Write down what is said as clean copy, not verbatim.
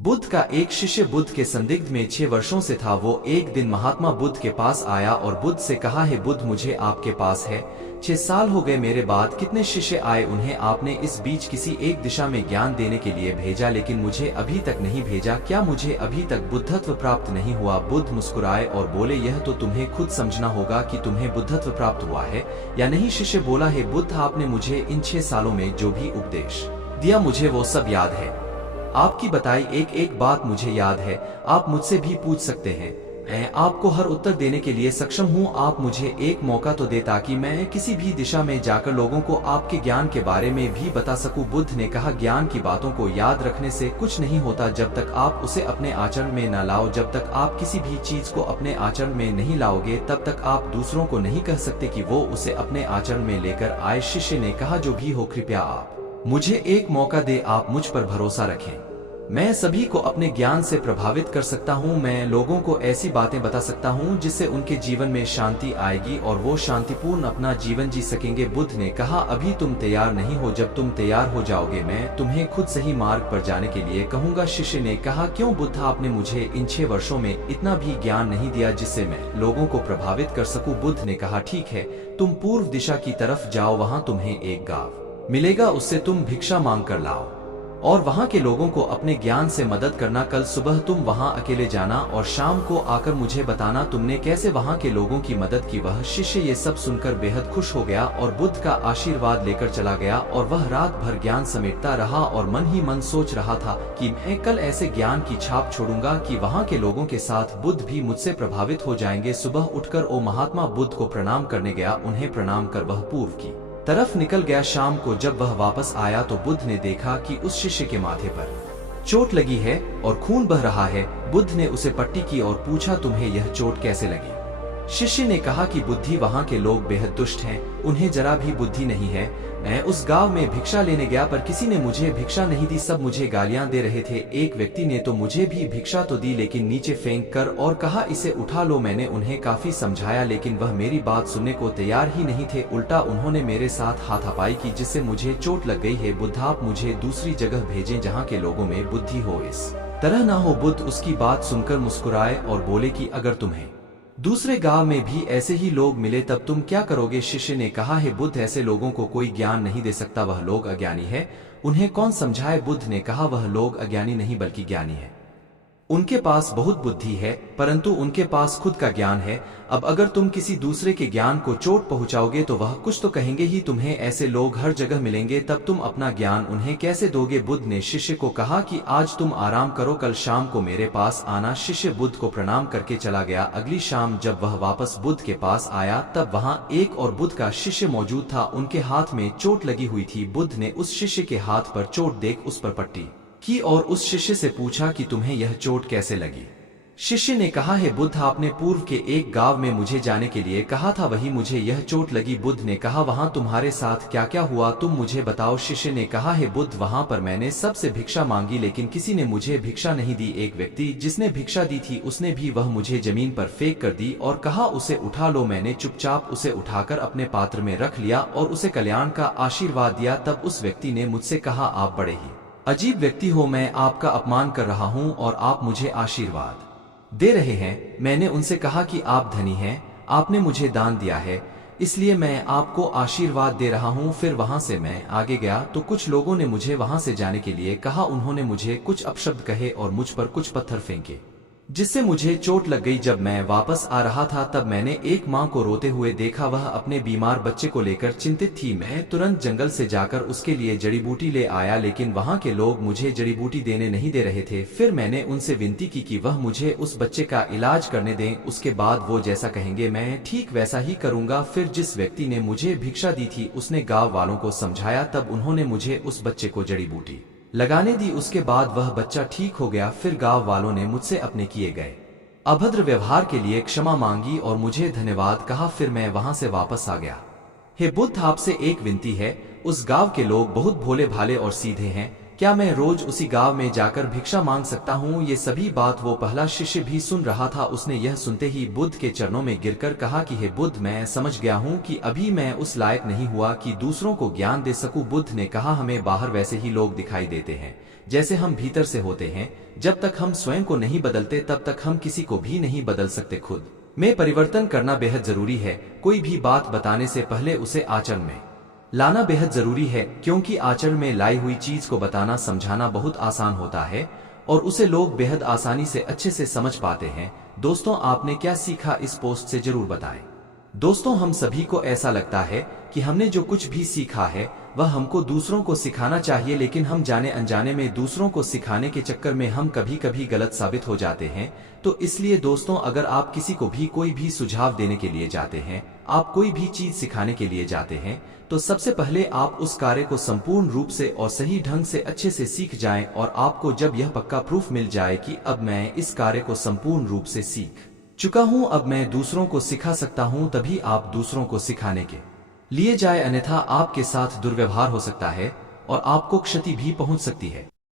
बुद्ध का एक शिष्य बुद्ध के संदिग्ध में 6 वर्षों से था। वो एक दिन महात्मा बुद्ध के पास आया और बुद्ध से कहा, हे बुद्ध, मुझे आपके पास है 6 साल हो गए। मेरे बाद कितने शिष्य आए, उन्हें आपने इस बीच किसी एक दिशा में ज्ञान देने के लिए भेजा, लेकिन मुझे अभी तक नहीं भेजा। क्या मुझे अभी तक बुद्धत्व प्राप्त नहीं हुआ? बुद्ध मुस्कुराए और बोले, यह तो तुम्हें खुद समझना होगा कि तुम्हें बुद्धत्व प्राप्त हुआ है या नहीं। शिष्य बोला, हे बुद्ध, आपने मुझे इन 6 सालों में जो भी उपदेश दिया मुझे वो सब याद है। आपकी बताई एक एक बात मुझे याद है। आप मुझसे भी पूछ सकते हैं, मैं आपको हर उत्तर देने के लिए सक्षम हूँ। आप मुझे एक मौका तो दे ताकि मैं किसी भी दिशा में जाकर लोगों को आपके ज्ञान के बारे में भी बता सकूं। बुद्ध ने कहा, ज्ञान की बातों को याद रखने से कुछ नहीं होता जब तक आप उसे अपने आचरण में न लाओ। जब तक आप किसी भी चीज को अपने आचरण में नहीं लाओगे तब तक आप दूसरों को नहीं कह सकते कि वो उसे अपने आचरण में लेकर आए। शिष्य ने कहा, जो भी हो, कृपया आप मुझे एक मौका दे। आप मुझ पर भरोसा रखें। मैं सभी को अपने ज्ञान से प्रभावित कर सकता हूँ। मैं लोगों को ऐसी बातें बता सकता हूँ जिससे उनके जीवन में शांति आएगी और वो शांतिपूर्ण अपना जीवन जी सकेंगे। बुद्ध ने कहा, अभी तुम तैयार नहीं हो। जब तुम तैयार हो जाओगे मैं तुम्हें खुद सही मार्ग पर जाने के लिए कहूँगा। शिष्य ने कहा, क्यों बुद्ध, आपने मुझे इन 6 वर्षों में इतना भी ज्ञान नहीं दिया जिससे मैं लोगों को प्रभावित कर सकूँ। बुद्ध ने कहा, ठीक है, तुम पूर्व दिशा की तरफ जाओ, वहाँ तुम्हें एक गांव मिलेगा, उससे तुम भिक्षा मांग कर लाओ और वहां के लोगों को अपने ज्ञान से मदद करना। कल सुबह तुम वहां अकेले जाना और शाम को आकर मुझे बताना तुमने कैसे वहां के लोगों की मदद की। वह शिष्य ये सब सुनकर बेहद खुश हो गया और बुद्ध का आशीर्वाद लेकर चला गया और वह रात भर ज्ञान समेटता रहा और मन ही मन सोच रहा था कि मैं कल ऐसे ज्ञान की छाप छोड़ूंगा कि वहां के लोगों के साथ बुद्ध भी मुझसे प्रभावित हो जाएंगे। सुबह उठकर वो महात्मा बुद्ध को प्रणाम करने गया। उन्हें प्रणाम कर वह पूर्व की तरफ निकल गया। शाम को जब वह वापस आया तो बुद्ध ने देखा कि उस शिष्य के माथे पर चोट लगी है और खून बह रहा है। बुद्ध ने उसे पट्टी की और पूछा, तुम्हें यह चोट कैसे लगी? शिष्य ने कहा कि बुद्धि, वहां के लोग बेहद दुष्ट हैं, उन्हें जरा भी बुद्धि नहीं है। मैं उस गांव में भिक्षा लेने गया पर किसी ने मुझे भिक्षा नहीं दी, सब मुझे गालियां दे रहे थे। एक व्यक्ति ने तो मुझे भी भिक्षा तो दी लेकिन नीचे फेंक कर और कहा, इसे उठा लो। मैंने उन्हें काफी समझाया लेकिन वह मेरी बात सुनने को तैयार ही नहीं थे। उल्टा उन्होंने मेरे साथ हाथापाई की जिससे मुझे चोट लग गई है। बुद्ध, आप मुझे दूसरी जगह भेजें जहाँ के लोगों में बुद्धि हो, इस तरह ना हो। बुद्ध उसकी बात सुनकर मुस्कुराए और बोले कि अगर तुम्हें दूसरे गांव में भी ऐसे ही लोग मिले तब तुम क्या करोगे? शिष्य ने कहा, हे बुद्ध, ऐसे लोगों को कोई ज्ञान नहीं दे सकता, वह लोग अज्ञानी है, उन्हें कौन समझाए? बुद्ध ने कहा, वह लोग अज्ञानी नहीं बल्कि ज्ञानी है। उनके पास बहुत बुद्धि है परंतु उनके पास खुद का ज्ञान है। अब अगर तुम किसी दूसरे के ज्ञान को चोट पहुंचाओगे तो वह कुछ तो कहेंगे ही। तुम्हें ऐसे लोग हर जगह मिलेंगे, तब तुम अपना ज्ञान उन्हें कैसे दोगे? बुद्ध ने शिष्य को कहा कि आज तुम आराम करो, कल शाम को मेरे पास आना। शिष्य बुद्ध को प्रणाम करके चला गया। अगली शाम जब वह वापस बुद्ध के पास आया तब वहां एक और बुद्ध का शिष्य मौजूद था। उनके हाथ में चोट लगी हुई थी। बुद्ध ने उस शिष्य के हाथ पर चोट देख उस पर पट्टी की और उस शिष्य से पूछा कि तुम्हें यह चोट कैसे लगी? शिष्य ने कहा, हे बुद्ध, आपने पूर्व के एक गांव में मुझे जाने के लिए कहा था, वही मुझे यह चोट लगी। बुद्ध ने कहा, वहां तुम्हारे साथ क्या क्या हुआ, तुम मुझे बताओ। शिष्य ने कहा, हे बुद्ध, वहां पर मैंने सबसे भिक्षा मांगी लेकिन किसी ने मुझे भिक्षा नहीं दी। एक व्यक्ति जिसने भिक्षा दी थी उसने भी वह मुझे जमीन पर फेंक कर दी और कहा, उसे उठा लो। मैंने चुपचाप उसे उठाकर अपने पात्र में रख लिया और उसे कल्याण का आशीर्वाद दिया। तब उस व्यक्ति ने मुझसे कहा, आप बड़े ही अजीब व्यक्ति हो, मैं आपका अपमान कर रहा हूं और आप मुझे आशीर्वाद दे रहे हैं। मैंने उनसे कहा कि आप धनी हैं, आपने मुझे दान दिया है इसलिए मैं आपको आशीर्वाद दे रहा हूं। फिर वहां से मैं आगे गया तो कुछ लोगों ने मुझे वहां से जाने के लिए कहा। उन्होंने मुझे कुछ अपशब्द कहे और मुझ पर कुछ पत्थर फेंके जिससे मुझे चोट लग गई। जब मैं वापस आ रहा था तब मैंने एक माँ को रोते हुए देखा, वह अपने बीमार बच्चे को लेकर चिंतित थी। मैं तुरंत जंगल से जाकर उसके लिए जड़ी बूटी ले आया लेकिन वहाँ के लोग मुझे जड़ी बूटी देने नहीं दे रहे थे। फिर मैंने उनसे विनती की कि वह मुझे उस बच्चे का इलाज करने दें, उसके बाद वो जैसा कहेंगे मैं ठीक वैसा ही करूंगा। फिर जिस व्यक्ति ने मुझे भिक्षा दी थी उसने गाँव वालों को समझाया, तब उन्होंने मुझे उस बच्चे को जड़ी बूटी लगाने दी। उसके बाद वह बच्चा ठीक हो गया। फिर गांव वालों ने मुझसे अपने किए गए अभद्र व्यवहार के लिए क्षमा मांगी और मुझे धन्यवाद कहा। फिर मैं वहां से वापस आ गया। हे बुद्ध, आपसे एक विनती है, उस गांव के लोग बहुत भोले भाले और सीधे हैं, क्या मैं रोज उसी गांव में जाकर भिक्षा मांग सकता हूँ? ये सभी बात वो पहला शिष्य भी सुन रहा था। उसने यह सुनते ही बुद्ध के चरणों में गिरकर कहा कि हे बुद्ध, मैं समझ गया हूँ कि अभी मैं उस लायक नहीं हुआ कि दूसरों को ज्ञान दे सकूं। बुद्ध ने कहा, हमें बाहर वैसे ही लोग दिखाई देते हैं जैसे हम भीतर से होते हैं। जब तक हम स्वयं को नहीं बदलते तब तक हम किसी को भी नहीं बदल सकते। खुद में परिवर्तन करना बेहद जरूरी है। कोई भी बात बताने से पहले उसे आचरण में लाना बेहद जरूरी है, क्योंकि आचरण में लाई हुई चीज को बताना समझाना बहुत आसान होता है और उसे लोग बेहद आसानी से अच्छे से समझ पाते हैं। दोस्तों, आपने क्या सीखा इस पोस्ट से जरूर बताएं। दोस्तों, हम सभी को ऐसा लगता है कि हमने जो कुछ भी सीखा है वह हमको दूसरों को सिखाना चाहिए, लेकिन हम जाने अनजाने में दूसरों को सिखाने के चक्कर में हम कभी कभी गलत साबित हो जाते हैं। तो इसलिए दोस्तों, अगर आप किसी को भी कोई भी सुझाव देने के लिए जाते हैं, आप कोई भी चीज सिखाने के लिए जाते हैं, तो सबसे पहले आप उस कार्य को संपूर्ण रूप से और सही ढंग से अच्छे से सीख जाएं। और आपको जब यह पक्का प्रूफ मिल जाए कि अब मैं इस कार्य को संपूर्ण रूप से सीख चुका हूं, अब मैं दूसरों को सिखा सकता हूं, तभी आप दूसरों को सिखाने के लिए जाए। अन्यथा आपके साथ दुर्व्यवहार हो सकता है और आपको क्षति भी पहुंच सकती है।